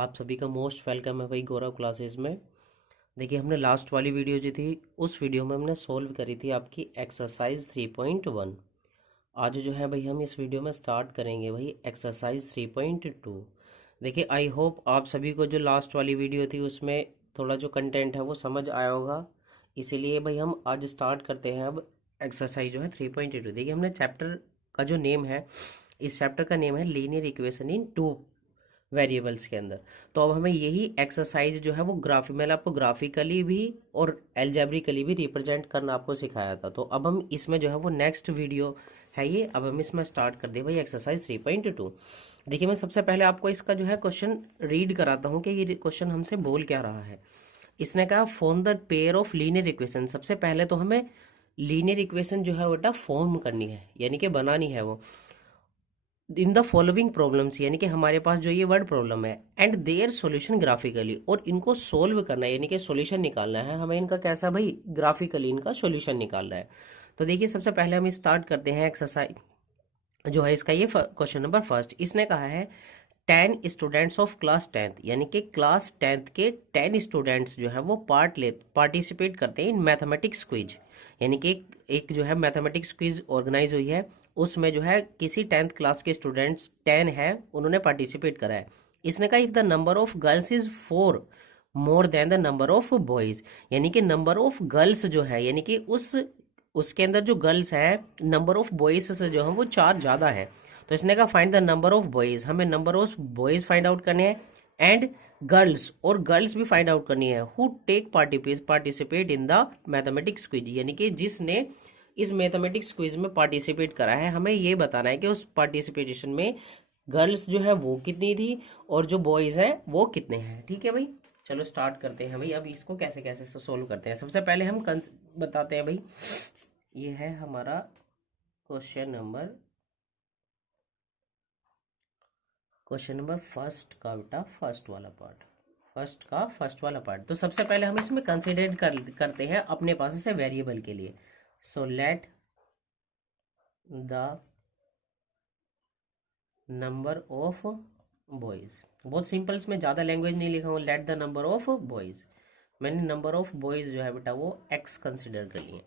आप सभी का मोस्ट वेलकम है भाई गौरव क्लासेस में। देखिए हमने लास्ट वाली वीडियो जो थी उस वीडियो में हमने सॉल्व करी थी आपकी एक्सरसाइज 3.1। आज जो है भाई हम इस वीडियो में स्टार्ट करेंगे भाई एक्सरसाइज 3.2। देखिए आई होप आप सभी को जो लास्ट वाली वीडियो थी उसमें थोड़ा जो कंटेंट है वो समझ आया होगा। इसीलिए भाई हम आज स्टार्ट करते हैं अब एक्सरसाइज जो है 3.2। देखिए हमने चैप्टर का जो नेम है, इस चैप्टर का नेम है linear equation in two variables के अंदर। तो अब हमें यही एक्सरसाइज जो है वो मैंने आपको ग्राफिकली भी और एल्जेब्रिकली भी रिप्रेजेंट करना आपको सिखाया था। तो अब हम इसमें जो है वो नेक्स्ट वीडियो है ये, अब हम इसमें स्टार्ट कर दे भाई एक्सरसाइज 3.2। देखिए मैं सबसे पहले आपको इसका जो है क्वेश्चन रीड कराता हूँ कि ये क्वेश्चन हमसे बोल क्या रहा है। इसने कहा form the pair of linear equation. सबसे पहले तो हमें लीनियर इक्वेशन जो है बेटा फॉर्म करनी है, यानी कि बनानी है वो इन द फॉलोइंग प्रॉब्लम्स, यानी कि हमारे पास जो ये वर्ड प्रॉब्लम है एंड देयर सॉल्यूशन ग्राफिकली, और इनको सोल्व करना है यानी कि सॉल्यूशन निकालना है हमें इनका। कैसा भाई? ग्राफिकली इनका सॉल्यूशन निकालना है। तो देखिए सबसे पहले हम स्टार्ट करते हैं एक्सरसाइज जो है इसका। ये क्वेश्चन नंबर फर्स्ट इसने कहा है 10 स्टूडेंट्स ऑफ क्लास 10th, यानी कि क्लास 10th के 10 स्टूडेंट्स जो है वो पार्टिसिपेट करते हैं इन मैथमेटिक्स क्विज, यानी कि एक जो है मैथमेटिक्स क्विज ऑर्गेनाइज हुई है, उसमें जो है किसी 10th क्लास के स्टूडेंट्स 10 है उन्होंने पार्टिसिपेट करा है। इसने कहा if the number of girls is 4 more than the number of boys, यानी कि नंबर ऑफ गर्ल्स जो है यानी कि उसके अंदर जो गर्ल्स है नंबर ऑफ बॉयज से जो है वो 4 ज़्यादा है। तो इसने कहा find the number of boys, हमें number of boys find out करने हैं एंड गर्ल्स, और गर्ल्स भी फाइंड आउट करनी है who take participate in the mathematics quiz, यानी कि जिसने इस मैथमेटिक्स क्विज में पार्टिसिपेट करा है। हमें ये बताना है कि उस पार्टिसिपेशन में गर्ल्स जो है वो कितनी थी और जो बॉयज हैं वो कितने हैं। ठीक है भाई, चलो स्टार्ट करते हैं भाई। अब इसको कैसे कैसे सोल्व करते हैं, सबसे पहले हम बताते हैं भाई। ये है हमारा क्वेश्चन नंबर फर्स्ट का बेटा, फर्स्ट वाला पार्ट। तो सबसे पहले हम इसमें कंसिडर करते हैं अपने पास से वेरिएबल के लिए। सो let the number of boys, बहुत सिंपल, इसमें ज़्यादा लैंग्वेज नहीं लिखा हूँ। Let the number of boys, मैंने नंबर ऑफ बॉयज जो है बेटा वो x कंसिडर कर लिए।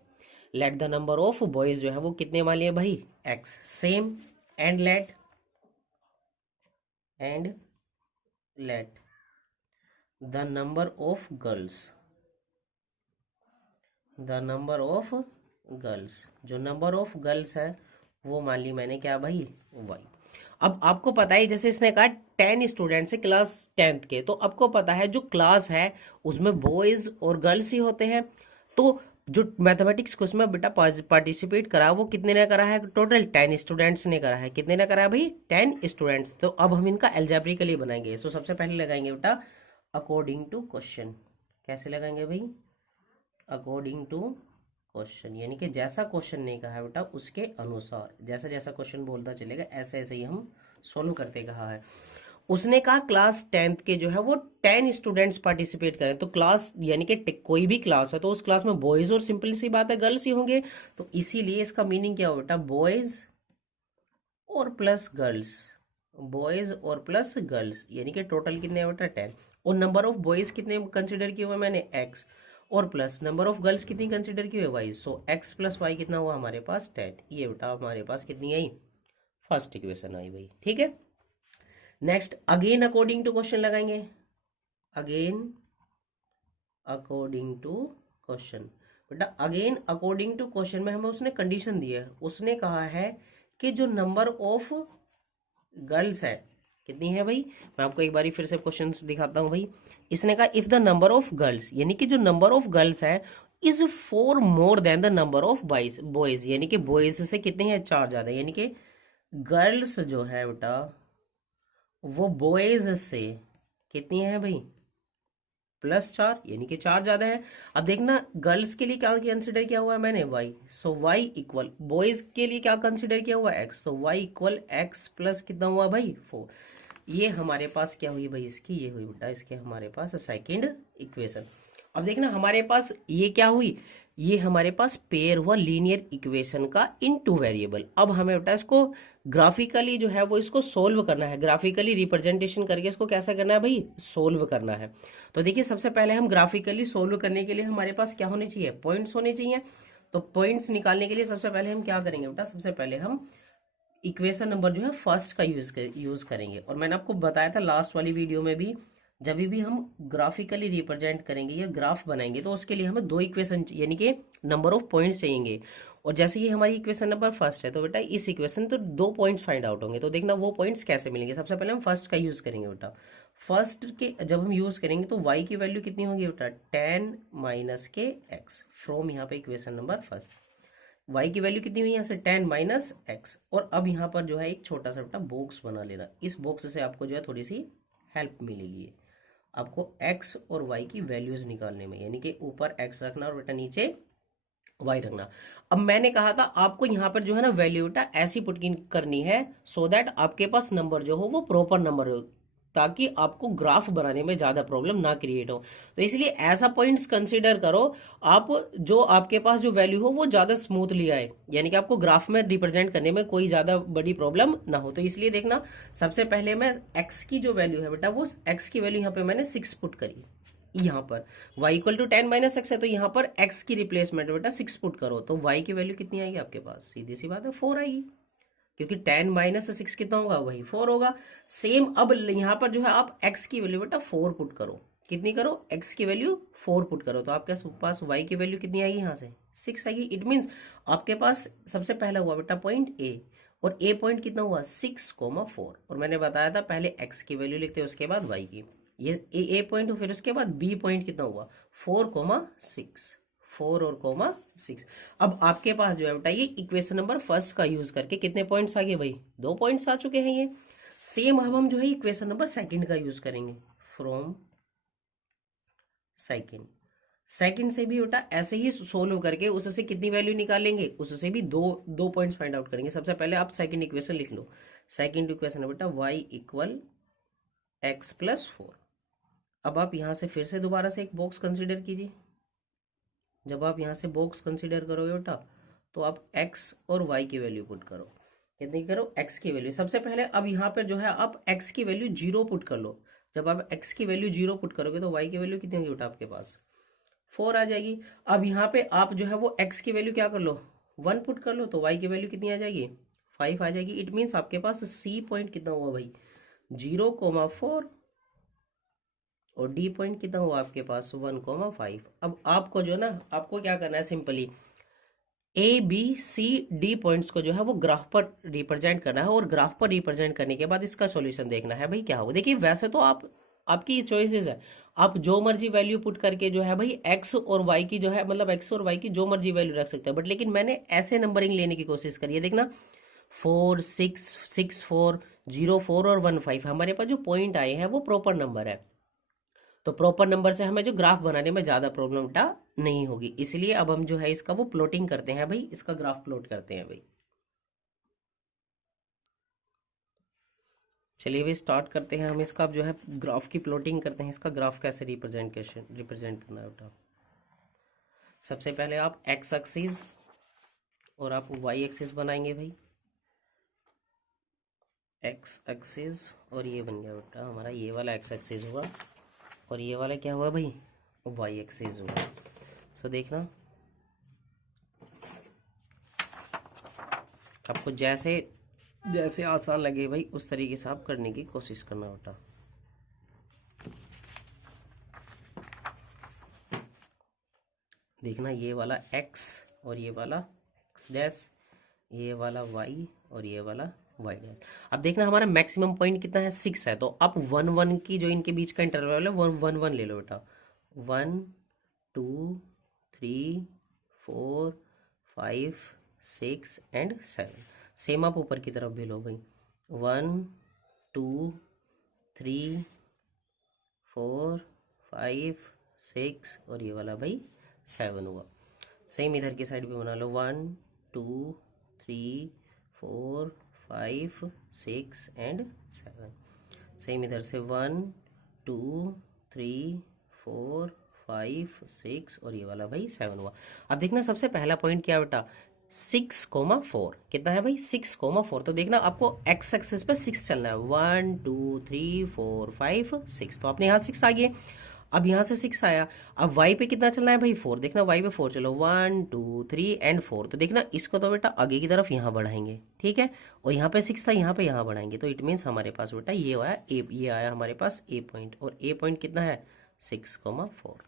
Let the number of boys जो है वो कितने वाली है भाई? x। Same and let the number of girls, जो नंबर ऑफ गर्ल्स है वो मान ली मैंने क्या भाई? y। अब आपको पता है जैसे इसने कहा 10 स्टूडेंट्स है क्लास 10th के, तो आपको पता है जो क्लास है उसमें बॉयज और गर्ल्स ही होते हैं। तो जो मैथमेटिक्स को उसमें बेटा पार्टिसिपेट करा वो कितने ने करा है? टोटल 10 स्टूडेंट्स ने करा है। कितने ने करा है भाई? 10 स्टूडेंट्स। तो अब हम इनका एल्जेब्रिकली बनाएंगे। सो सबसे पहले लगाएंगे बेटा अकॉर्डिंग टू क्वेश्चन। कैसे लगाएंगे भाई? अकॉर्डिंग टू क्वेश्चन, यानी कि जैसा क्वेश्चन ने कहा है बेटा उसके अनुसार, जैसा जैसा क्वेश्चन बोलता चलेगा ऐसे ऐसे ही हम सोल्व करते कहा है। उसने कहा क्लास 10th के जो है वो 10 स्टूडेंट्स पार्टिसिपेट करें। तो क्लास यानी कि कोई भी क्लास है तो उस क्लास में बॉयज और सिंपल सी बात है गर्ल्स ही होंगे। तो इसीलिए इसका मीनिंग क्या हो बेटा? बॉयज और प्लस गर्ल्स, यानी कि टोटल कितने हैं बेटा? 10। और नंबर ऑफ बॉयज कितने कंसिडर किए हुए मैंने? x, और प्लस नंबर ऑफ गर्ल्स कितनी कंसिडर की हुई? y। सो x प्लस y कितना हुआ हमारे पास? 10। ये बेटा हमारे पास कितनी आई? फर्स्ट इक्वेशन आई भाई। ठीक है, next again according to question लगाएंगे। अगेन अकॉर्डिंग टू क्वेश्चन, बेटा अगेन अकॉर्डिंग टू क्वेश्चन में हमें उसने कंडीशन दी है। उसने कहा है कि जो नंबर ऑफ गर्ल्स है कितनी है भाई? मैं आपको एक बारी फिर से क्वेश्चन दिखाता हूं भाई। इसने कहा if the number of girls, यानी कि जो नंबर ऑफ गर्ल्स है is 4 more than the number of boys, यानी कि बॉयज से कितने हैं? 4 ज्यादा, यानी कि गर्ल्स जो है बेटा वो बॉयज से कितनी है भाई? +4, यानी कि 4 ज्यादा है। अब देखना गर्ल्स के लिए क्या कंसिडर किया हुआ है मैंने? y। सो y इक्वल, बॉयज के लिए क्या कंसिडर किया हुआ है? x। तो y इक्वल x प्लस कितना हुआ भाई? 4। ये हमारे पास क्या हुई भाई? इसकी ये हुई बेटा इसके हमारे पास सेकंड इक्वेशन। अब देखना हमारे पास ये क्या हुई, ये हमारे पास पेयर हुआ लीनियर इक्वेशन का इन टू वेरिएबल। अब हमें बेटा इसको ग्राफिकली जो है वो इसको सोल्व करना है, ग्राफिकली रिप्रेजेंटेशन करके इसको कैसा करना है भाई, सोल्व करना है। तो देखिए सबसे पहले हम ग्राफिकली सोल्व करने के लिए हमारे पास क्या होने चाहिए, पॉइंट्स होने चाहिए। तो पॉइंट्स निकालने के लिए सबसे पहले हम क्या करेंगे बेटा, सबसे पहले हम इक्वेशन नंबर जो है फर्स्ट का यूज करेंगे। और मैंने आपको बताया था लास्ट वाली वीडियो में भी, जब भी हम ग्राफिकली रिप्रेजेंट करेंगे या ग्राफ बनाएंगे तो उसके लिए हमें दो इक्वेशन यानी कि नंबर ऑफ पॉइंट्स चाहिए। और जैसे ये हमारी इक्वेशन नंबर फर्स्ट है तो बेटा इस इक्वेशन तो दो पॉइंट्स फाइंड आउट होंगे। तो देखना वो पॉइंट्स कैसे मिलेंगे, सबसे पहले हम फर्स्ट का यूज करेंगे बेटा। फर्स्ट के जब हम यूज करेंगे तो y की वैल्यू कितनी होगी बेटा, tan माइनस के एक्स फ्रॉम यहाँ पे इक्वेशन नंबर फर्स्ट। y की वैल्यू कितनी हुई यहाँ से, tan माइनस एक्स। और अब यहाँ पर जो है एक छोटा सा बेटा बॉक्स बना लेना, इस बॉक्स से आपको जो है थोड़ी सी हेल्प मिलेगी आपको x और y की वैल्यूज निकालने में, यानी कि ऊपर x रखना और बेटा नीचे y रखना। अब मैंने कहा था आपको यहाँ पर जो है ना वैल्यू बेटा ऐसी पुट करनी है सो दैट आपके पास नंबर जो हो वो प्रॉपर नंबर हो, ताकि आपको ग्राफ बनाने में ज्यादा प्रॉब्लम ना क्रिएट हो। तो इसलिए ऐसा पॉइंट्स कंसीडर करो आप जो आपके पास जो वैल्यू हो वो ज्यादा स्मूथली आए, यानी कि आपको ग्राफ में रिप्रेजेंट करने में कोई ज्यादा बड़ी प्रॉब्लम ना हो। तो इसलिए देखना सबसे पहले मैं x की जो वैल्यू है बेटा वो x की वैल्यू यहाँ पे मैंने 6 पुट करी, यहाँ पर y equal to tan minus X है तो यहाँ पर x की रिप्लेसमेंट बेटा 6 पुट करो तो y की वैल्यू कितनी आएगी आपके पास, सीधी सी बात है 4 आएगी, क्योंकि tan माइनस 6 कितना होगा, वही 4 होगा। सेम अब यहाँ पर जो है आप x की वैल्यू बेटा 4 पुट करो, कितनी करो, x की वैल्यू 4 पुट करो तो आपके पास y की वैल्यू कितनी आएगी, यहाँ से 6 आएगी। इट मीन्स आपके पास सबसे पहला हुआ बेटा पॉइंट a, और a पॉइंट कितना हुआ 6,4। और मैंने बताया था पहले x की वैल्यू लिखते हैं उसके बाद y की, ये ए पॉइंट हो, फिर उसके बाद बी पॉइंट कितना हुआ 4,6, 4 और कोमा 6। अब आपके पास जो है बेटा ये इक्वेशन नंबर फर्स्ट का यूज करके कितने पॉइंट्स आ गए भाई, 2 पॉइंट्स आ चुके हैं ये। सेम अब हम जो है इक्वेशन नंबर सेकंड का यूज करेंगे, फ्रॉम सेकंड। सेकंड से भी बेटा ऐसे ही सोल्व करके उससे कितनी वैल्यू निकालेंगे, उससे भी दो पॉइंट्स फाइंड आउट करेंगे। सबसे पहले आप सेकंड इक्वेशन लिख लो, सेकंड इक्वेशन है बेटा y इक्वल एक्स प्लस 4। अब आप यहाँ से फिर से दोबारा से एक बॉक्स कंसीडर कीजिए। जब आप यहाँ से बॉक्स कंसीडर करोगे बेटा तो आप x और y की वैल्यू पुट करो, कितनी करो, x की वैल्यू। सबसे पहले अब यहाँ पे जो है आप x की वैल्यू 0 पुट कर लो। जब आप x की वैल्यू 0 पुट करोगे तो y की वैल्यू कितनी होगी बेटा आपके पास 4 आ जाएगी। अब यहाँ पे आप जो है वो x की वैल्यू क्या कर लो 1 पुट कर लो तो y की वैल्यू कितनी आ जाएगी 5 आ जाएगी। इट मीन्स आपके पास c पॉइंट कितना हुआ भाई 0,4 और डी पॉइंट कितना हुआ आपके पास 1,5। अब आपको जो ना आपको क्या करना है, simply A B C D points को जो है वो ग्राफ पर रिप्रेजेंट करना है, और ग्राफ पर रिप्रेजेंट करने के बाद इसका सॉल्यूशन देखना है भाई क्या होगा। देखिए वैसे तो आप आपकी चॉइसेस है, आप जो मर्जी वैल्यू पुट करके जो है भाई एक्स और वाई की जो है मतलब एक्स और वाई की जो मर्जी वैल्यू रख सकते हैं, बट लेकिन मैंने ऐसे नंबरिंग लेने की कोशिश करी है। देखना 4 6 6 4 0 4 और 1 5 हमारे पास जो पॉइंट आए हैं वो प्रॉपर नंबर है, तो प्रॉपर नंबर से हमें जो ग्राफ बनाने में ज़्यादा प्रॉब्लम नहीं होगी। इसलिए अब हम जो है इसका वो प्लॉटिंग करते हैं भाई, इसका ग्राफ प्लॉट करते हैं भाई। चलिए भाई स्टार्ट करते हैं हम इसका, अब जो है ग्राफ की प्लॉटिंग करते हैं, इसका ग्राफ कैसे रिप्रेजेंट करना है बेटा। सबसे पहले आप एक्स एक्सिस और आप वाई एक्सिस बनाएंगे भाई, एक्स एक्सिस और ये बन गया बेटा हमारा, ये वाला एक्स एक्सिस हुआ और ये वाला क्या हुआ भाई वाई एक्सिस हुआ। सो देखना आपको जैसे जैसे आसान लगे भाई उस तरीके से आप करने की कोशिश करना बेटा। देखना ये वाला x और ये वाला x डैश, ये वाला y और ये वाला y डैश। अब देखना हमारा मैक्सिमम पॉइंट कितना है 6 है, तो आप 1 1 की जो इनके बीच का इंटरवल है 1 1 ले लो बेटा, 1 2 3 4 5 6 एंड 7। सेम आप ऊपर की तरफ भी लो भाई, 1 2 3 4 5 6 और ये वाला भाई 7 हुआ। सेम इधर की साइड भी बना लो, 1 2 3 4 5 6 एंड 7। सेम इधर से 1 2 3 4 5 6 और ये वाला भाई 7 हुआ। अब देखना सबसे पहला पॉइंट क्या बेटा, 6,4 कितना है भाई 6,4। तो देखना आपको एक्स एक्सिस पे 6 चलना है, 1 2 3 4 5 6, तो आपने यहाँ 6 आ गए। अब यहाँ से 6 आया, अब वाई पे कितना चलना है भाई 4, देखना वाई पे 4 चलो 1 2 3 एंड 4। तो देखना इसको तो बेटा आगे की तरफ यहाँ बढ़ाएंगे, ठीक है, और यहाँ पे 6 था यहाँ पे यहाँ बढ़ाएंगे, तो इट मीन्स हमारे पास बेटा ये आया ए, ये आया हमारे पास ए पॉइंट, और ए पॉइंट कितना है 6,4।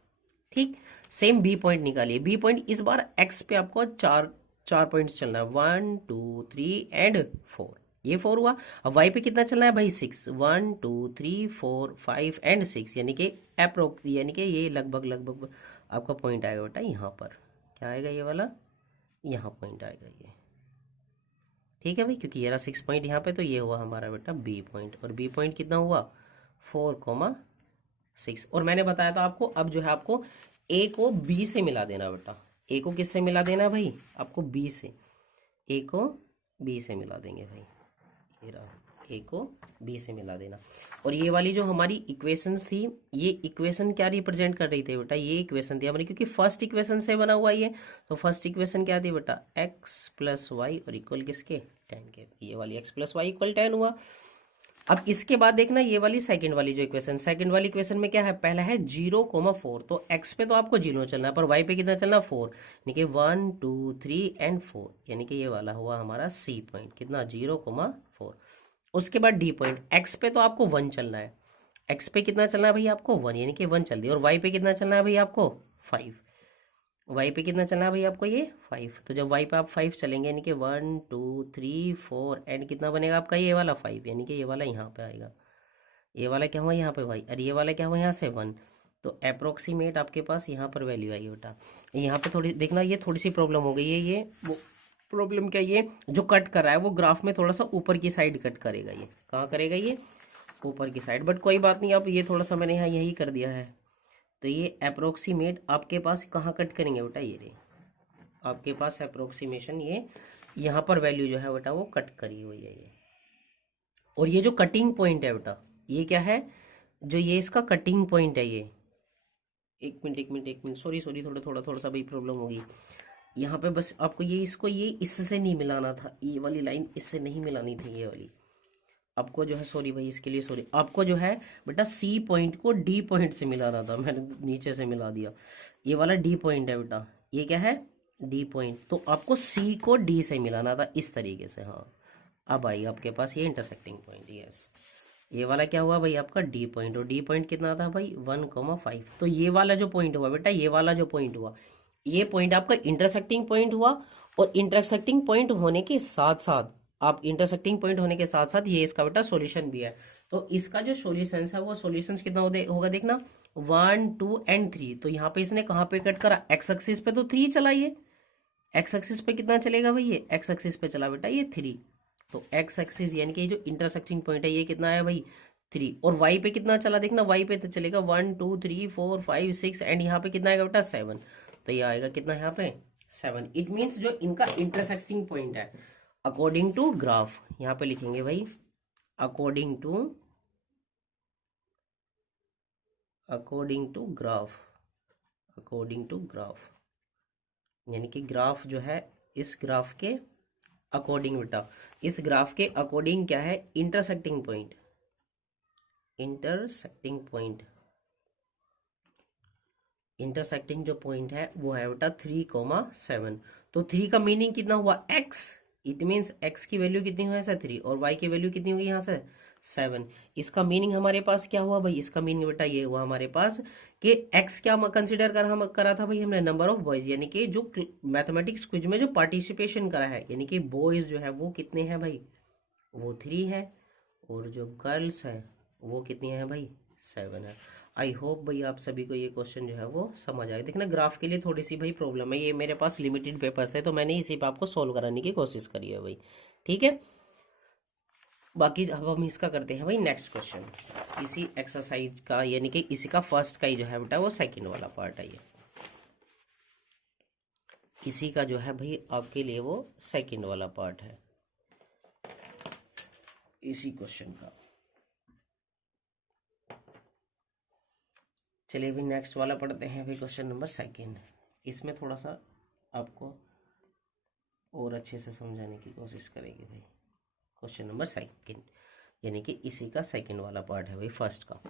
ठीक, सेम बी पॉइंट निकालिए। बी पॉइंट इस बार एक्स पे आपको चार पॉइंट्स चलना है, 1 2 3 एंड 4, ये 4 हुआ। अब वाई पे कितना चलना है भाई 6, 1 2 3 4 5 एंड 6, यानी कि यानी कि ये लगभग लगभग आपका पॉइंट आएगा बेटा यहाँ पर, क्या आएगा ये वाला, यहाँ पॉइंट आएगा ये, ठीक है भाई, क्योंकि ये रहा 6 पॉइंट यहाँ पे, तो ये हुआ हमारा बेटा बी पॉइंट, और बी पॉइंट कितना हुआ 4,6। और मैंने बताया था आपको, अब जो है आपको ए को बी से मिला देना बेटा, ए को किससे मिला देना भाई, आपको बी से, ए को बी से मिला देंगे भाई, ये रहा, ए को बी से मिला देना। और ये वाली जो हमारी इक्वेशंस थी, ये इक्वेशन क्या रिप्रेजेंट कर रही थी बेटा, ये इक्वेशन थी हमारी, क्योंकि फर्स्ट इक्वेशन से बना हुआ ये, तो फर्स्ट इक्वेशन क्या थी बेटा, एक्स प्लस वाई और इक्वल किसके 10 के, ये वाली एक्स प्लस वाई इक्वल 10 हुआ। अब इसके बाद देखना ये वाली सेकंड वाली जो इक्वेशन, सेकंड वाली इक्वेशन में क्या है, पहला है 0,4, तो x पे तो आपको 0 चलना है, पर y पे कितना चलना 4, यानी कि 1 2 3 एंड 4, यानी कि ये वाला हुआ हमारा सी पॉइंट, कितना 0,4। उसके बाद डी पॉइंट, x पे तो आपको 1 चलना है, x पे कितना चलना है भाई आपको 1, यानी कि 1 चल दिया, और y पे कितना चलना है भाई आपको 5, वाई पे कितना चलना है भाई आपको ये 5। तो जब वाई पे आप 5 चलेंगे, यानी कि 1 2 3 4 एंड कितना बनेगा आपका ये वाला 5, यानी कि ये वाला यहाँ पे आएगा, ये वाला क्या हुआ यहाँ पे भाई, और ये वाला क्या हुआ यहाँ से 1, तो अप्रोक्सीमेट आपके पास यहाँ पर वैल्यू आई बेटा। यहाँ पे थोड़ी देखना, ये थोड़ी सी प्रॉब्लम हो गई है, ये वो प्रॉब्लम क्या, ये जो कट कर रहा है वो ग्राफ में थोड़ा सा ऊपर की साइड कट करेगा, ये कहाँ करेगा, ये ऊपर की साइड, बट कोई बात नहीं, अब ये थोड़ा सा मैंने यहाँ यही कर दिया है, तो ये अप्रोक्सीमेट आपके पास कहाँ कट करेंगे बेटा, ये रे आपके पास अप्रोक्सीमेशन, ये यहाँ पर वैल्यू जो है बेटा वो कट करी हुई है ये। और ये जो कटिंग पॉइंट है बेटा, ये क्या है, जो ये इसका कटिंग पॉइंट है, ये एक मिनट सॉरी थोड़ा सा भी प्रॉब्लम होगी यहाँ पे, बस आपको ये इसको ये इससे नहीं मिलाना था, ये वाली लाइन इससे नहीं मिलानी थी, ये वाली आपको जो है, सॉरी भाई इसके लिए सॉरी, आपको जो है बेटा सी पॉइंट को डी पॉइंट से मिलाना था, मैंने नीचे से मिला दिया, ये वाला डी पॉइंट है बेटा, ये क्या है डी पॉइंट, तो आपको सी को डी से मिलाना था इस तरीके से। हाँ, अब आई आपके पास ये इंटरसेक्टिंग पॉइंट, यस, ये वाला क्या हुआ भाई आपका डी पॉइंट, और डी पॉइंट कितना था भाई 1,5। तो ये वाला जो पॉइंट हुआ बेटा, ये वाला जो पॉइंट हुआ, ये पॉइंट आपका इंटरसेक्टिंग पॉइंट हुआ, और इंटरसेक्टिंग पॉइंट होने के साथ साथ, आप इंटरसेक्टिंग पॉइंट होने के साथ साथ ये इसका बेटा सॉल्यूशन भी है, तो इसका जो सॉल्यूशन है वो सॉल्यूशन कितना होगा देखना 1 2 एंड 3। तो यहाँ पे इसने कहाँ पे कट करा, एक्स एक्सिस पे तो 3 चला, ये एक्स एक्सिस पे कितना चलेगा भाई, ये एक्स एक्सिस पे चला बेटा ये 3, तो एक्स एक्सिस यानी कि जो इंटरसेक्टिंग पॉइंट है ये कितना है भाई 3, और वाई पे कितना चला देखना, वाई पे तो चलेगा 1 2 3 4 5 6 एंड यहाँ पे कितना आएगा बेटा 7, तो ये आएगा कितना यहाँ पे 7। इट मीन्स जो इनका इंटरसेक्टिंग पॉइंट है अकॉर्डिंग टू ग्राफ, यहाँ पे लिखेंगे भाई according to graph, according to graph, यानी कि ग्राफ जो है इस ग्राफ के अकॉर्डिंग बेटा, इस ग्राफ के अकॉर्डिंग क्या है इंटरसेक्टिंग पॉइंट, इंटरसेक्टिंग जो पॉइंट है वो है बेटा 3,7। तो 3 का मीनिंग कितना हुआ x, इट मीन्स x की वैल्यू कितनी हुई है 3, और y की वैल्यू कितनी होगी यहाँ से 7। इसका मीनिंग हमारे पास क्या हुआ भाई, इसका मीनिंग बेटा ये हुआ हमारे पास कि x क्या कंसिडर करा था भाई हमने, नंबर ऑफ बॉयज, यानी कि जो मैथमेटिक्स क्विज में जो पार्टिसिपेशन करा है, यानी कि बॉयज जो है वो कितने हैं भाई, वो 3 है, और जो गर्ल्स है वो कितनी है भाई 7 है। आई होप भाई आप सभी को ये क्वेश्चन जो है वो समझ आएगा। देखना ग्राफ के लिए थोड़ी सी भाई प्रॉब्लम है, ये मेरे पास लिमिटेड पेपर्स थे तो मैंने इसी पे आपको सॉल्व कराने की कोशिश करी है भाई, ठीक है। बाकी अब हम इसका करते हैं भाई नेक्स्ट क्वेश्चन, इसी एक्सरसाइज का, यानी कि इसी का फर्स्ट का ही जो है बेटा वो सेकंड वाला पार्ट है, ये इसी का जो है भाई आपके लिए वो सेकंड वाला पार्ट है इसी क्वेश्चन का। चलिए भाई नेक्स्ट वाला पढ़ते हैं भाई, क्वेश्चन नंबर सेकंड। इसमें थोड़ा सा आपको और अच्छे से समझाने की कोशिश करेंगे भाई। क्वेश्चन नंबर सेकंड यानी कि इसी का सेकंड वाला पार्ट है भाई फर्स्ट का।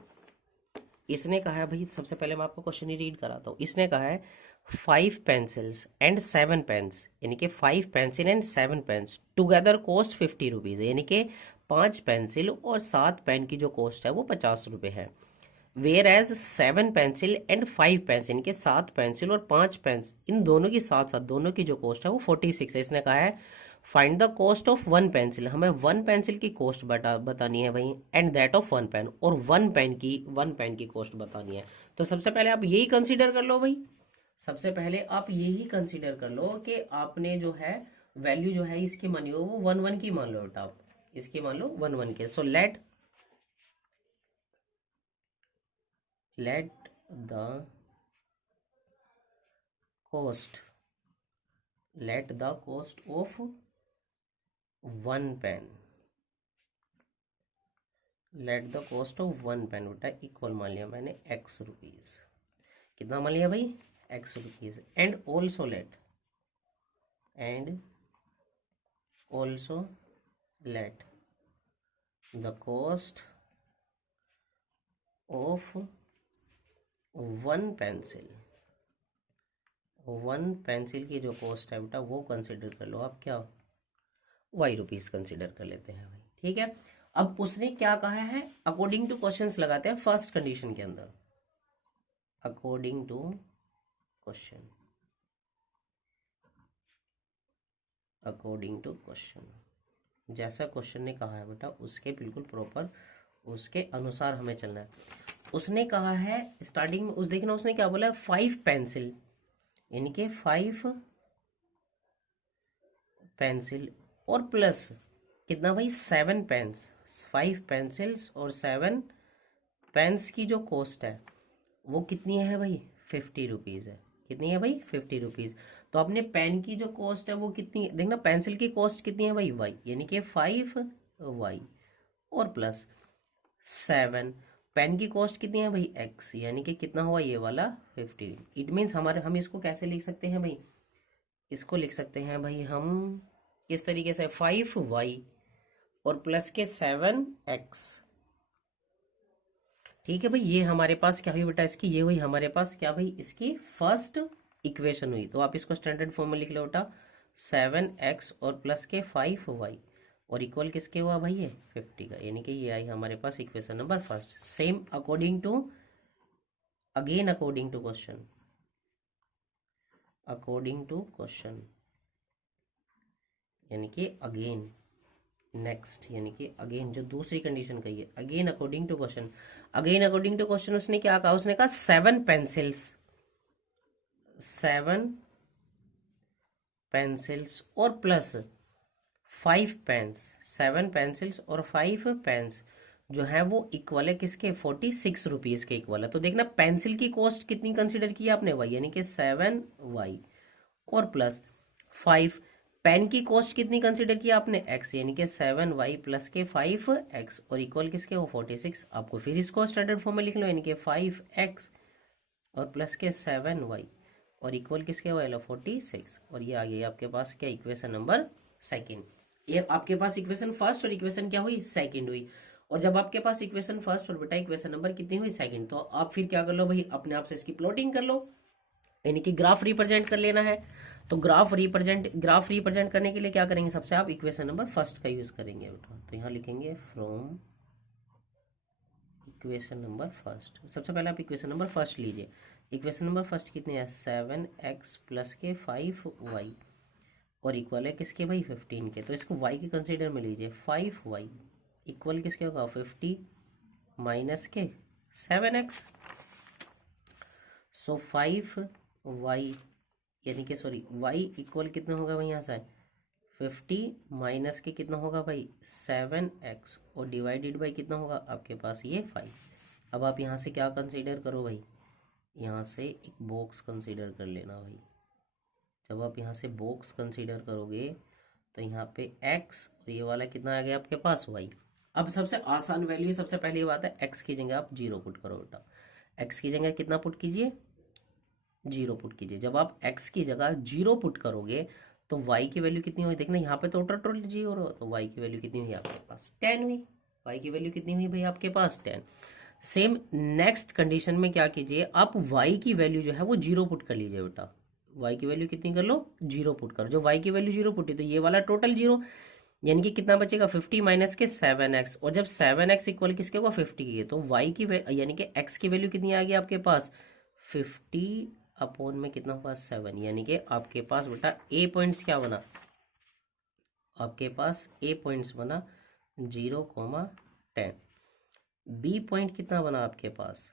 इसने कहा है भाई, सबसे पहले मैं आपको क्वेश्चन ही रीड कराता हूँ। इसने कहा है 5 पेंसिल्स एंड 7 पेन्स, यानी कि 5 pencil and 7 pens together cost 50 rupees, यानी कि 5 पेंसिल और 7 पेन की जो कॉस्ट है वो 50 रुपये है। Whereas 7 pencil and 5 pencil, यानी कि 7 पेंसिल और 5 पेन्स, इन दोनों की साथ साथ दोनों की जो कॉस्ट है वो 46 है। इसने कहा है find the cost of 1 pencil, हमें 1 पेंसिल की कॉस्ट बतानी है भाई, एंड दैट ऑफ 1 पेन, और 1 पेन की कॉस्ट बतानी है। तो सबसे पहले आप यही कंसीडर कर लो भाई, सबसे पहले आप यही कंसीडर कर लो कि आपने जो है वैल्यू जो है इसकी मानी हो वो 1 की मान लो बेटा, आप इसकी मान लो 1 के। So let the cost of 1 pen, let the cost of 1 pen बेटा इक्वल मान लिया मैंने x रुपीज। कितना मान लिया भाई? x rupees. And also let the cost of 1 pencil की जो कॉस्ट है बेटा वो कंसिडर कर लो आप, क्या y रुपीज कंसिडर कर लेते हैं भाई, ठीक है। अब उसने क्या कहा है, अकॉर्डिंग टू क्वेश्चंस लगाते हैं फर्स्ट कंडीशन के अंदर, अकॉर्डिंग टू क्वेश्चन, जैसा क्वेश्चन ने कहा है बेटा उसके बिल्कुल प्रॉपर उसके अनुसार हमें चलना है। उसने कहा है स्टार्टिंग में उस देखना उसने क्या बोला है 5 पेंसिल, यानी कि 5 पेंसिल और प्लस कितना भाई 7 पेन्स, 5 पेंसिल्स और 7 पेन्स की जो कॉस्ट है वो कितनी है भाई 50 रुपीज़ है। कितनी है भाई 50 रुपीज़। तो अपने पेन की जो कॉस्ट है वो कितनी, देखना पेंसिल की कॉस्ट कितनी है भाई y, यानी कि 5y और प्लस 7 पेन की कॉस्ट कितनी है भाई x, यानी कि कितना हुआ ये वाला 50। इट मीन्स हमारे हम इसको कैसे लिख सकते हैं भाई, इसको लिख सकते हैं भाई हम किस तरीके से 5y और प्लस के 7x, ठीक है भाई। ये हमारे पास क्या हुई बेटा इसकी, ये हुई हमारे पास क्या भाई इसकी फर्स्ट इक्वेशन हुई। तो आप इसको स्टैंडर्ड फॉर्म में लिख लो बेटा 7x और प्लस के 5y और इक्वल किसके हुआ भाई ये 50 का, यानी कि ये आई हमारे पास equation number first. Same according to question, यानी कि अगेन नेक्स्ट, यानी कि अगेन जो दूसरी कंडीशन कही है अगेन अकॉर्डिंग टू क्वेश्चन उसने क्या कहा, उसने कहा 7 पेंसिल्स और प्लस 5 पेन्स, 7 पेंसिल्स और 5 पेन्स जो है वो इक्वल है किसके 46 रुपीज़ के इक्वल है। तो देखना पेंसिल की कॉस्ट कितनी कंसिडर की आपने y, यानी कि 7y और प्लस 5, पेन की कॉस्ट कितनी कंसिडर किया आपने x, यानी कि 7y प्लस के 5x और इक्वल किसके वो 46। आपको फिर इसको स्टैंडर्ड फॉर्म में लिख लो, यानी कि 5x और प्लस के 7y और इक्वल किसके वाला 46, और ये आ गई आपके पास क्या इक्वेशन नंबर सेकंड। ये आपके पास इक्वेशन फर्स्ट और इक्वेशन क्या हुई सेकंड हुई। और जब आपके पास इक्वेशन फर्स्ट और बेटा इक्वेशन नंबर कितनी हुई सेकंड, तो आप फिर क्या कर लो भाई अपने आप से इसकी प्लॉटिंग कर लो, यानी कि ग्राफ रिप्रेजेंट कर लेना है। तो ग्राफ रिप्रेजेंट करने के लिए क्या करेंगे, सबसे आप इक्वेशन नंबर फर्स्ट का यूज करेंगे बेटा। तो यहाँ लिखेंगे फ्रॉम इक्वेशन नंबर फर्स्ट। सबसे पहले आप इक्वेशन नंबर फर्स्ट लीजिए। इक्वेशन नंबर फर्स्ट कितनी है 7x प्लस के 5y और इक्वल है किसके भाई 15 के। तो इसको y के कंसीडर में लीजिए 5y इक्वल किसके होगा 50 माइनस के 7x। सो 5y यानी कि सॉरी y इक्वल कितना होगा भाई यहाँ से 50 माइनस के कितना होगा भाई 7x और डिवाइडेड बाई कितना होगा आपके पास ये 5। अब आप यहाँ से क्या कंसीडर करो भाई, यहाँ से एक बॉक्स कंसीडर कर लेना भाई। जब आप यहाँ से बॉक्स कंसीडर करोगे तो यहाँ पे x और ये वाला कितना आ गया आपके पास y। अब सबसे आसान वैल्यू सबसे पहली बात है x की जगह आप 0 पुट करो बेटा। एक्स की जगह कितना पुट कीजिए, 0 पुट कीजिए। जब आप एक्स की जगह 0 पुट करोगे तो वाई की वैल्यू कितनी हुई, देखना यहाँ पे तो टोटल 0, तो वाई की वैल्यू कितनी हुई आपके पास 10 हुई। वाई की वैल्यू कितनी हुई भाई आपके पास 10। सेम नेक्स्ट कंडीशन में क्या कीजिए, आप y की वैल्यू जो है वो 0 पुट कर लीजिए बेटा। y की वैल्यू कितनी कर लो, 0 पुट करो। जो y की वैल्यू 0 पुटी तो ये वाला टोटल 0, यानी कि कितना बचेगा 50 माइनस के 7x, और जब 7x इक्वल किसके होगा 50 के, तो y की यानी कि x की वैल्यू कितनी आ गई आपके पास 50 अपॉन में कितना हुआ 7, यानी कि आपके पास बेटा a पॉइंट्स क्या बना, आपके पास a पॉइंट्स बना 0,10। बी पॉइंट कितना बना आपके पास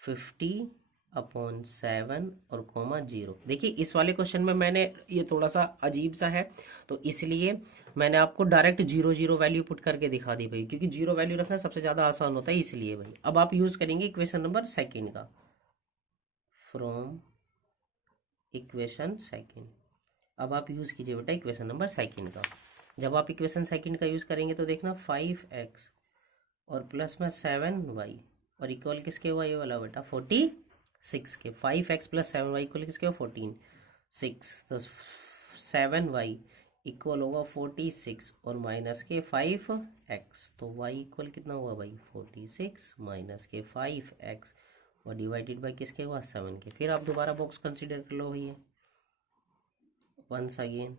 50/7 और कोमा 0। देखिए इस वाले क्वेश्चन में मैंने ये थोड़ा सा अजीब सा है, तो इसलिए मैंने आपको डायरेक्ट 0 वैल्यू पुट करके दिखा दी भाई, क्योंकि 0 वैल्यू रखना सबसे ज़्यादा आसान होता है इसलिए भाई। अब आप यूज़ करेंगे इक्वेशन नंबर सेकेंड का, फ्रॉम इक्वेशन सेकेंड। अब आप यूज़ कीजिए बेटा इक्वेशन नंबर सेकेंड का। जब आप इक्वेशन सेकेंड का यूज़ करेंगे तो देखना 5x और प्लस में 7y और इक्वल किसके हुआ ये वाला बेटा 46 के। 5x प्लस 7y इक्वल किसके हुआ 14 6, तो 7y इक्वल होगा 46 और माइनस के 5x, तो y इक्वल कितना हुआ भाई 46 माइनस के 5x और डिवाइडेड बाई किसके हुआ 7 के। फिर आप दोबारा बॉक्स कंसीडर कर लो भैया वंस अगेन,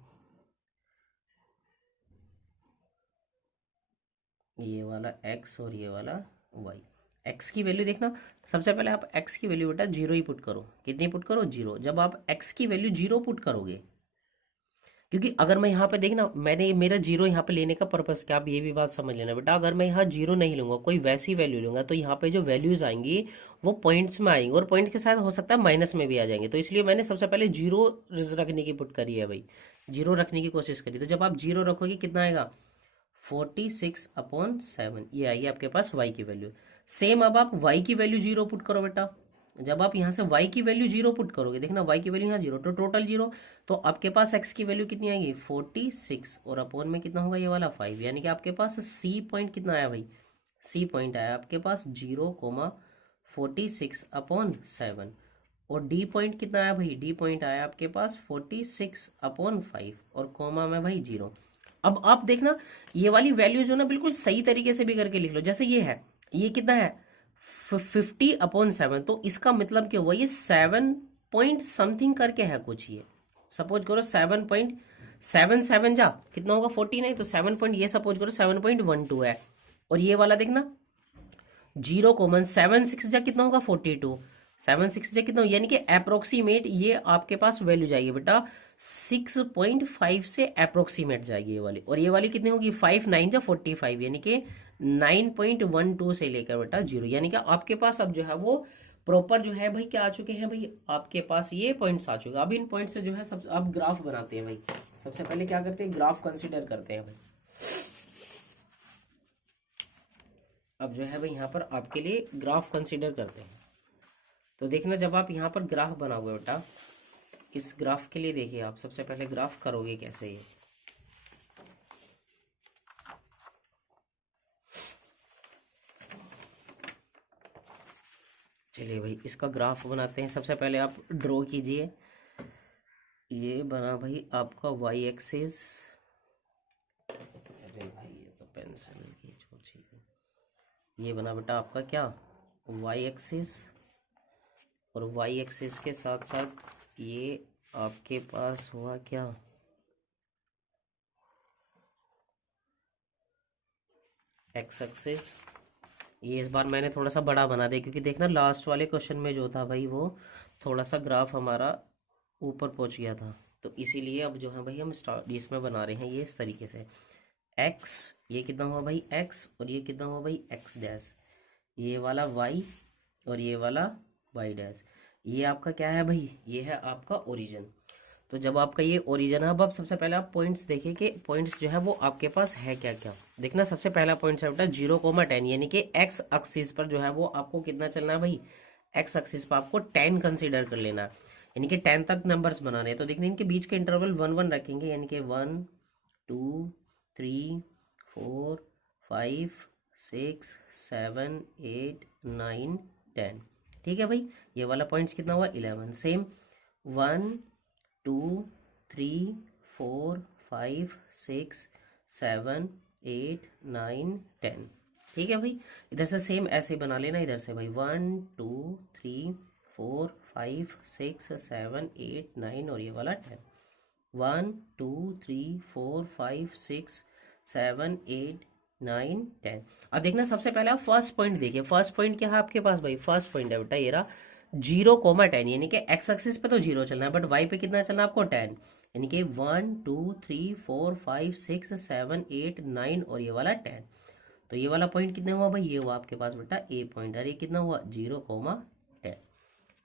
ये वाला x और ये वाला y। x की वैल्यू देखना, सबसे पहले आप x की वैल्यू बेटा 0 ही पुट करो। कितनी पुट करो 0। जब आप x की वैल्यू 0 पुट करोगे, क्योंकि अगर मैं यहाँ पे देखना मैंने मेरा 0 यहाँ पे लेने का पर्पस क्या, आप ये भी बात समझ लेना बेटा। अगर मैं यहाँ 0 नहीं लूंगा, कोई वैसी वैल्यू लूंगा, तो यहाँ पे जो वैल्यूज आएंगी वो पॉइंट्स में आएंगी, और पॉइंट के साथ हो सकता है माइनस में भी आ जाएंगे। तो इसलिए मैंने सबसे पहले 0 रखने की पुट करी है भाई, 0 रखने की कोशिश करी। तो जब आप 0 रखोगे कितना आएगा 46/7, ये आई आपके पास y की वैल्यू। सेम अब आप y की वैल्यू 0 पुट करो बेटा। जब आप यहाँ से y की वैल्यू 0 पुट करोगे, देखना y की वैल्यू यहाँ 0 तो टोटल 0, तो आपके पास x की वैल्यु कितनी आएगी 46 और अपॉन में कितना होगा ये वाला 5, यानी कि आपके पास c पॉइंट कितना आया भाई, c पॉइंट आया आपके पास 0,46/7, और d पॉइंट कितना आया भाई, d पॉइंट आया आपके पास 46/5 और कोमा में भाई 0। अब आप देखना ये वाली वैल्यू जो ना बिल्कुल सही तरीके से भी करके लिख लो। जैसे ये है, ये कितना है 50/7, तो इसका मतलब क्या हुआ, ये 7 पॉइंट समथिंग करके है कुछ। ये सपोज करो 7.77 जा कितना होगा 14 है, तो 7 पॉइंट ये सपोज करो 7.12 है। और ये वाला देखना 0,76 जा कितना होगा 42, 76 जा कितना, यानी कि अप्रोक्सीमेट ये आपके पास वैल्यू जाएगी बेटा 6.5 से अप्रोक्सीमेट जाएगी ये वाली। और ये वाली कितनी होगी 5 9 जा 45, यानी कि 9.12 से लेकर बेटा 0, यानी कि आपके पास अब जो है वो प्रॉपर जो है भाई क्या आ चुके हैं भाई, आपके पास ये पॉइंट्स आ चुके हैं। अब इन पॉइंट से जो है सब अब ग्राफ बनाते हैं भाई। सबसे पहले क्या करते हैं ग्राफ कंसिडर करते हैं भाई। अब जो है भाई यहाँ पर आपके लिए ग्राफ कंसिडर करते हैं। तो देखना जब आप यहाँ पर ग्राफ बनाओगे बेटा, इस ग्राफ के लिए देखिए आप सबसे पहले ग्राफ करोगे कैसे ये, चलिए भाई इसका ग्राफ बनाते हैं। सबसे पहले आप ड्रॉ कीजिए, ये बना भाई आपका वाई एक्सिस, अरे भाई ये तो पेंसिल की जो चीज, ये बना बेटा आपका क्या वाई एक्सिस, और वाई एक्सिस के साथ साथ ये आपके पास हुआ क्या एक्स एक्सिस। ये इस बार मैंने थोड़ा सा बड़ा बना दिया, क्योंकि देखना लास्ट वाले क्वेश्चन में जो था भाई वो थोड़ा सा ग्राफ हमारा ऊपर पहुंच गया था, तो इसीलिए अब जो है भाई हम स्टार्ट इसमें बना रहे हैं ये इस तरीके से। एक्स ये कितना हुआ भाई एक्स, और ये कितना हुआ भाई एक्स डैश, ये वाला वाई और ये वाला वाई डैश। ये आपका क्या है भाई, ये है आपका ओरिजिन। तो जब आपका ये ओरिजिन है, अब आप सबसे पहले आप पॉइंट्स देखिए कि पॉइंट्स जो है वो आपके पास है क्या क्या। देखना सबसे पहला पॉइंट है बेटा 0,10, यानी कि एक्स एक्सिस पर जो है वो आपको कितना चलना है भाई, एक्स एक्सिस पर आपको 10 कंसीडर कर लेना है, यानी कि 10 तक नंबर्स बनाने हैं। तो देखना इनके बीच के इंटरवल 1 1 रखेंगे, यानी कि 1 2 3 4 5 6 7 8 9 10, ठीक है भाई, ये वाला पॉइंट्स कितना हुआ 11। सेम 1 2 3 4 5 6 7 8 9 10। ठीक है भाई, इधर से सेम ऐसे ही बना लेना, इधर से भाई 1 2 3 4 5 6 7 8 9 और ये वाला 10। 1 2 3 4 5 6 7 8 9 10। अब देखना सबसे पहले आप फर्स्ट पॉइंट देखिए, फर्स्ट पॉइंट क्या है आपके पास भाई, फर्स्ट पॉइंट है बेटा ये रहा 0,10, यानी कि एक्स एक्सिस पे तो 0 चलना है, बट वाई पे कितना चलना है आपको 10, यानी कि 1 2 3 4 5 6 7 8 9 और ये वाला 10। तो ये वाला पॉइंट कितना हुआ भाई, ये हुआ आपके पास बेटा ए पॉइंट, और ये कितना हुआ 0,10।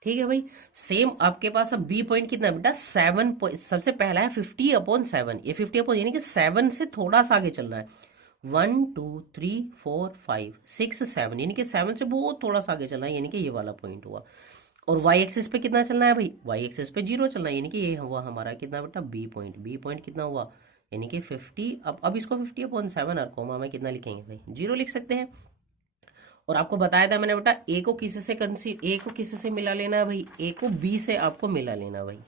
ठीक है भाई, सेम आपके पास अब बी पॉइंट कितना है बेटा 7 पॉइंट, सबसे पहला है 50/7, ये 50 यानी कि 7 से थोड़ा सा आगे चलना है, 1 2 3 4 5 6 7, यानी कि 7 से बहुत थोड़ा सा आगे चलना है, यानी कि ये वाला पॉइंट हुआ। और वाई एक्सिस पे कितना चलना है भाई, वाई एक्सिस पे 0 चलना है, यानी कि ये हुआ हमारा कितना बेटा बी पॉइंट, बी पॉइंट कितना हुआ यानी कि 50। अब इसको 50/7 और कोमा में कितना लिखेंगे भाई 0 लिख सकते हैं। और आपको बताया था मैंने बेटा ए को किसी से मिला लेना है भाई, ए को बी से आपको मिला लेना भाई।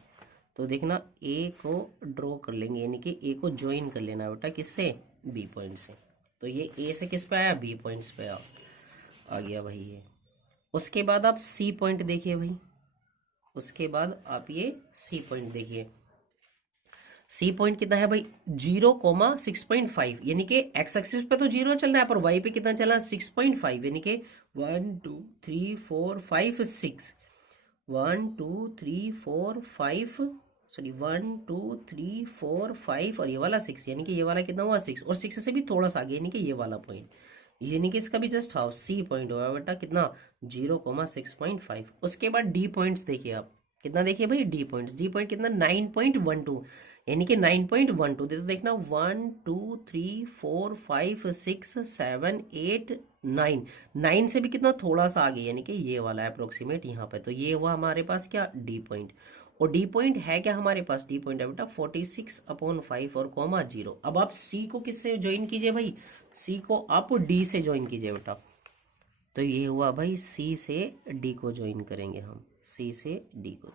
तो देखना ए को ड्रॉ कर लेंगे, यानी कि ए को ज्वाइन कर लेना बेटा किससे, बी पॉइंट से। तो ये ए से किस पे आया, बी पॉइंट्स पे आ गया भाई ये। उसके बाद आप सी पॉइंट देखिए भाई, उसके बाद आप ये सी पॉइंट देखिए, सी पॉइंट कितना है भाई 0,6.5, यानी कि एक्स एक्सिस पे तो 0 चलना है, पर वाई पे कितना चलना है 6.5, यानी कि 1 2 3 4 5 6, 1 2 3 4 5 सॉरी 1 2 3 4 5 और ये वाला 6, यानी कि ये वाला कितना हुआ 6, और 6 से भी थोड़ा सा आगे यानी कि ये वाला पॉइंट, यानी कि इसका भी जस्ट हाफ सी पॉइंट होगा बेटा कितना 0,6.5। उसके बाद डी पॉइंट्स देखिए आप, कितना देखिए भाई डी पॉइंट्स, डी पॉइंट कितना 9.12, यानी कि 9.12 दे तो देखना 1 2 3 4 5 6 7 8 9, 9 से भी कितना थोड़ा सा आगे, यानी कि ये वाला अप्रोक्सीमेट यहाँ पे। तो ये हुआ हमारे पास क्या डी पॉइंट, और डी पॉइंट है क्या हमारे पास, डी पॉइंट है बेटा 46/5 और कोमा 0। अब आप सी को किससे ज्वाइन कीजिए भाई, सी को आप डी से ज्वाइन कीजिए बेटा। तो ये हुआ भाई सी से डी को ज्वाइन करेंगे हम, सी से डी को,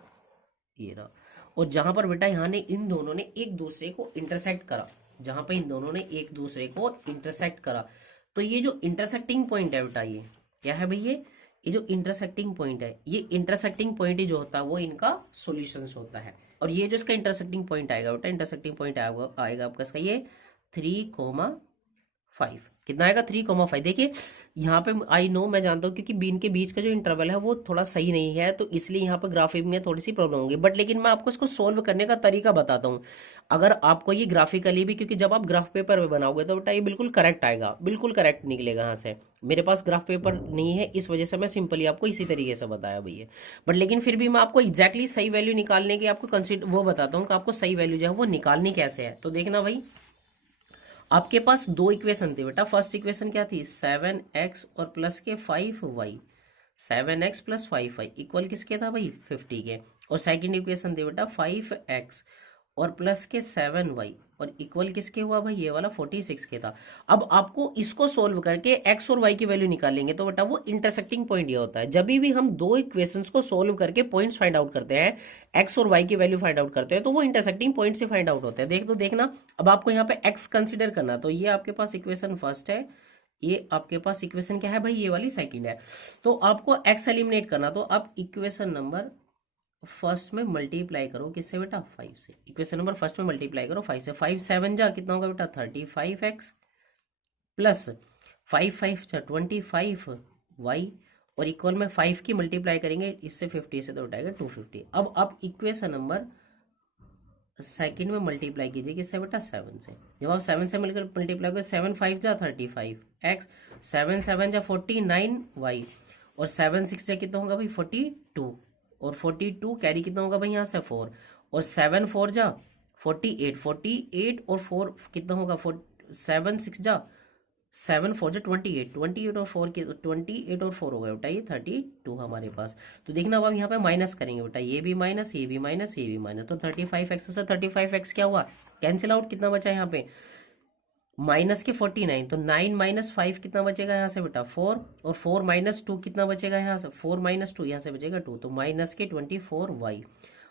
ये रहा। और जहां पर बेटा यहाँ ने इन दोनों ने एक दूसरे को इंटरसेक्ट करा, जहां पर इन दोनों ने एक दूसरे को इंटरसेक्ट करा, तो ये जो इंटरसेक्टिंग पॉइंट है बेटा ये क्या है भाई, ये जो इंटरसेक्टिंग पॉइंट है, ये इंटरसेक्टिंग पॉइंट ही जो होता है वो इनका सॉल्यूशंस होता है। और ये जो इसका इंटरसेक्टिंग पॉइंट आएगा बेटा, इंटरसेक्टिंग पॉइंट आएगा आपका इसका ये 3,5, कितना आएगा 3,5। देखिए यहाँ पे आई नो मैं जानता हूँ क्योंकि बीन के बीच का जो इंटरवल है वो थोड़ा सही नहीं है, तो इसलिए यहाँ पे ग्राफिक में थोड़ी सी प्रॉब्लम होगी, बट लेकिन मैं आपको इसको सोल्व करने का तरीका बताता हूँ। अगर आपको ये ग्राफिकली भी, क्योंकि जब आप ग्राफ पेपर में बनाओगे तो बेटा ये बिल्कुल करेक्ट आएगा, बिल्कुल करेक्ट निकलेगा यहाँ से। मेरे पास ग्राफ पेपर नहीं है, इस वजह से मैं सिंपली आपको इसी तरीके से बताया भैया, बट लेकिन फिर भी मैं आपको एग्जैक्टली सही वैल्यू निकालने की आपको कंसिडर वो बताता हूँ कि आपको सही वैल्यू जो है वो निकालनी कैसे है। तो देखना भाई आपके पास दो इक्वेशन थी बेटा, फर्स्ट इक्वेशन क्या थी 7x और प्लस के 5y, 7x plus 5y equal किसके था भाई 50 के। और सेकंड इक्वेशन थी बेटा 5x और प्लस के 7y और इक्वल किसके हुआ भाई, ये वाला 46 के था। अब आपको इसको सोल्व करके x और y की वैल्यू निकालेंगे, तो बेटा वो इंटरसेक्टिंग पॉइंट ये होता है। जब भी हम दो इक्वेशंस को सोल्व करके पॉइंट्स फाइंड आउट करते हैं, x और y की वैल्यू फाइंड आउट करते हैं, तो वो इंटरसेक्टिंग पॉइंट से फाइंड आउट होते हैं। देखना अब आपको यहाँ पे x कंसिडर करना, तो ये आपके पास इक्वेशन फर्स्ट है, ये आपके पास इक्वेशन क्या है भाई, ये वाली सेकंड है। तो आपको x एलिमिनेट करना, तो आप इक्वेशन नंबर फर्स्ट में मल्टीप्लाई करो किससे बेटा 5 से, इक्वेशन नंबर फर्स्ट में मल्टीप्लाई करो 5 से, 5 7 जा कितना होगा बेटा 35x प्लस 5 5 जा 25y और इक्वल में 5 की मल्टीप्लाई करेंगे इससे 50 से तो उठाएगा 250। अब आप इक्वेशन नंबर सेकंड में मल्टीप्लाई कीजिए किससे बेटा 7 से। जब आप 7 से मिलकर मल्टीप्लाई करें 7 5 जा 35x, 7 7 जा 49y और 7 6 जा कितना होगा भाई 42 और 42 कैरी कितना होगा भाई यहाँ से 4 और 7 4 जा 48 और 4 कितना होगा 7 6 जा 7 4 जा 28 और 4 के 28 और 4 हो गया बेटा ये 32 हमारे पास। तो देखना अब हम यहाँ पे माइनस करेंगे बेटा, ये भी माइनस ये भी माइनस ये भी माइनस, तो 35x से 35x क्या हुआ कैंसिल आउट, कितना बचा यहाँ पे माइनस के 49, तो 9 माइनस 5 कितना बचेगा यहाँ से बेटा 4, और 4 माइनस 2 कितना बचेगा यहाँ से 4 माइनस 2 यहाँ से बचेगा 2, तो माइनस के 24y।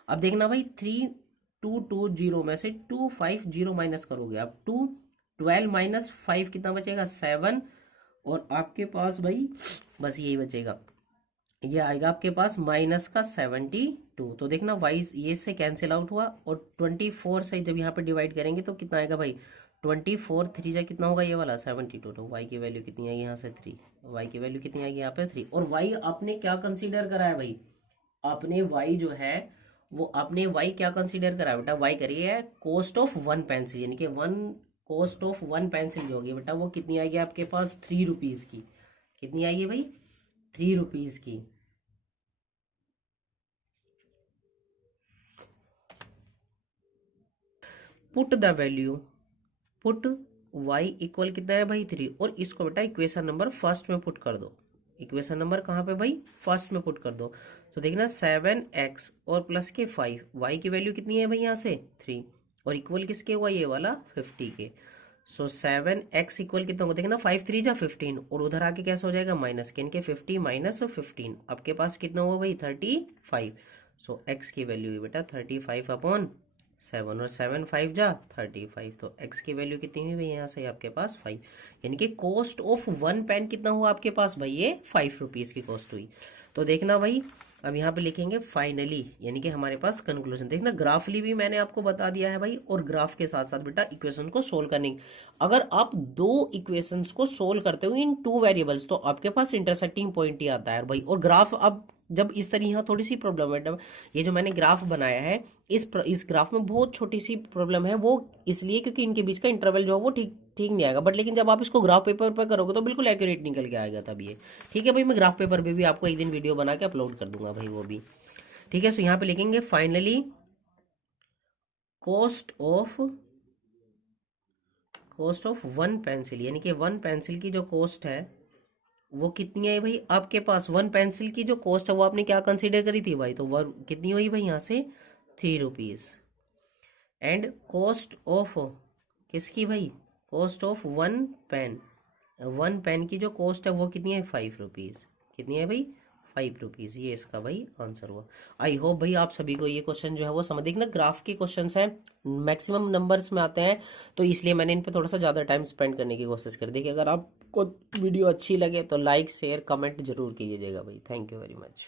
अब देखना भाई 3220 में से 250 माइनस करोगे आप 12 माइनस 5 कितना बचेगा 7, और आपके पास भाई बस यही बचेगा, ये आएगा आपके पास माइनस का 72। तो देखना वाई ये से कैंसिल आउट हुआ, और 24 से जब यहाँ पे डिवाइड करेंगे तो कितना आएगा भाई 24 3 जा कितना होगा ये वाला 72। तो वाई की वैल्यू कितनी आएगी यहाँ से 3, वाई की वैल्यू कितनी आएगी यहाँ पे 3। और वाई आपने क्या कंसीडर करा है भाई, आपने वाई जो है वो आपने वाई क्या कंसीडर करा है बेटा, वाई करिए है कॉस्ट ऑफ वन पेंसिल, यानी कि कॉस्ट ऑफ वन पेंसिल जो होगी बेटा वो कितनी आएगी आपके पास 3 रुपीज़ की, कितनी आएगी भाई 3 रुपीज़ की। Put the value, put y equal कितना है भाई 3, और इसको बेटा इक्वेशन नंबर फर्स्ट में पुट कर दो, इक्वेशन नंबर कहाँ पे भाई फर्स्ट में पुट कर दो। तो देखना 7x और प्लस के 5, y की वैल्यू कितनी है भाई यहाँ से 3, और इक्वल किसके हुआ ये वाला 50 के। सो 7x इक्वल कितना होगा, देखना 5 3 जा 15, और उधर आके कैसे हो जाएगा माइनस के, इनके 50 माइनस 15, आपके पास कितना हुआ भाई 35। सो x की वैल्यू है बेटा 35/7, और 7 5 जा 35, तो x की वैल्यू कितनी हुई भाई यहाँ से आपके पास 5, यानी कि कॉस्ट ऑफ वन पेन कितना हुआ आपके पास भाई ये 5 रुपीज़ की कॉस्ट हुई। तो देखना भाई अब यहाँ पे लिखेंगे फाइनली, यानी कि हमारे पास कंक्लूजन। देखना ग्राफली भी मैंने आपको बता दिया है भाई, और ग्राफ के साथ साथ बेटा इक्वेशन को सोल्व करने, अगर आप दो इक्वेशंस को सोल्व करते हो इन टू वेरिएबल्स तो आपके पास इंटरसेक्टिंग पॉइंट ही आता है भाई। और ग्राफ अब जब इस तरह यहाँ थोड़ी सी प्रॉब्लम है, ये जो मैंने ग्राफ बनाया है इस ग्राफ में बहुत छोटी सी प्रॉब्लम है, वो इसलिए क्योंकि इनके बीच का इंटरवल जो है वो ठीक नहीं आएगा, बट लेकिन जब आप इसको ग्राफ पेपर पर करोगे तो बिल्कुल एक्यूरेट निकल के आएगा तब ये। ठीक है भाई, मैं ग्राफ पेपर पे भी आपको एक दिन वीडियो बना के अपलोड कर दूंगा भाई वो भी। ठीक है, सो यहाँ पे लिखेंगे finally cost of one pencil, यानी कि वन पेंसिल की जो कॉस्ट है वो कितनी है भाई आपके पास, वन पेंसिल की जो कॉस्ट है वो आपने क्या कंसीडर करी थी भाई, तो वो कितनी हुई भाई यहाँ से 3 रुपीज़। एंड कॉस्ट ऑफ किसकी भाई, कॉस्ट ऑफ वन पेन की जो कॉस्ट है वो कितनी है 5 रुपीज़, कितनी है भाई 5 रुपीज़, ये इसका भाई आंसर हुआ। आई होप भाई आप सभी को ये क्वेश्चन जो है वो समझ, देखना ग्राफ के क्वेश्चंस हैं मैक्सिमम नंबर्स में आते हैं, तो इसलिए मैंने इन पे थोड़ा सा ज़्यादा टाइम स्पेंड करने की कोशिश कर दी। कि अगर आपको वीडियो अच्छी लगे तो लाइक शेयर कमेंट जरूर कीजिएगा भाई। Thank you very much.